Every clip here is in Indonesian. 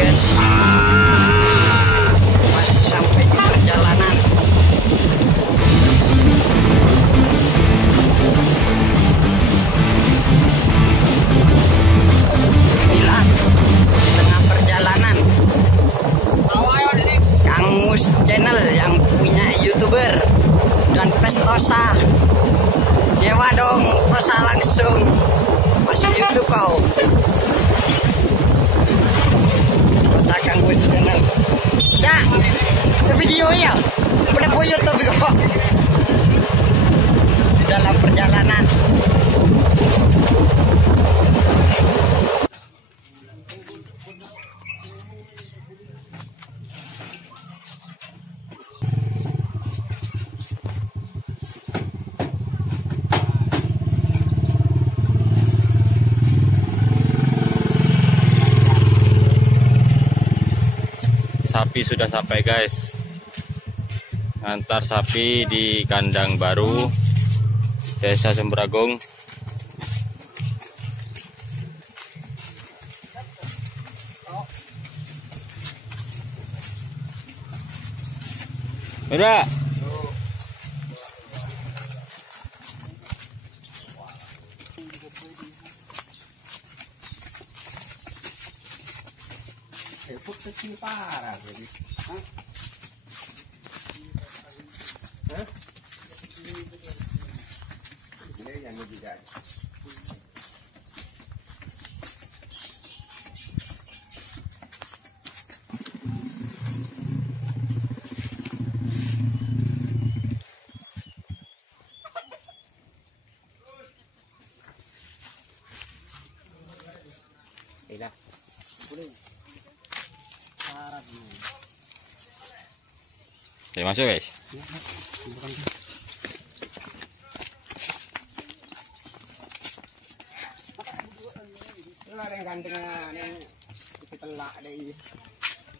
guys, masih sampai di perjalanan. Inilah tengah perjalanan Kang Mus channel yang punya YouTuber dan Pestosa. Nyewa dong Tosa langsung masuk YouTube kau. Tosa Kang Mus channel. Dah, ada videonya. Udah po YouTube kok. Dalam perjalanan. Sapi sudah sampai guys, antar sapi di kandang baru Desa Semberagung. Udah. Kecil parah jadi. Ini yang juga. Iya. Oke, masuk guys.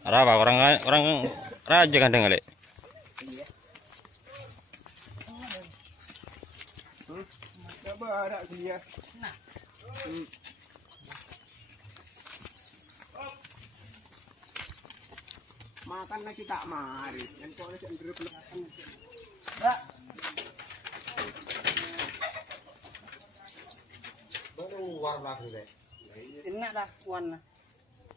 Ada apa orang raja kandang kali? Coba ada dia. Nah. Makan nasi tak mari, yang kau nasi andrep makan. Dak. Baru warna deh. Enak dah kuan lah.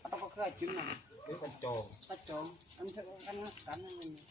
Apa kau kecil lah? Ini kacang. Kacang. Kan makan ini.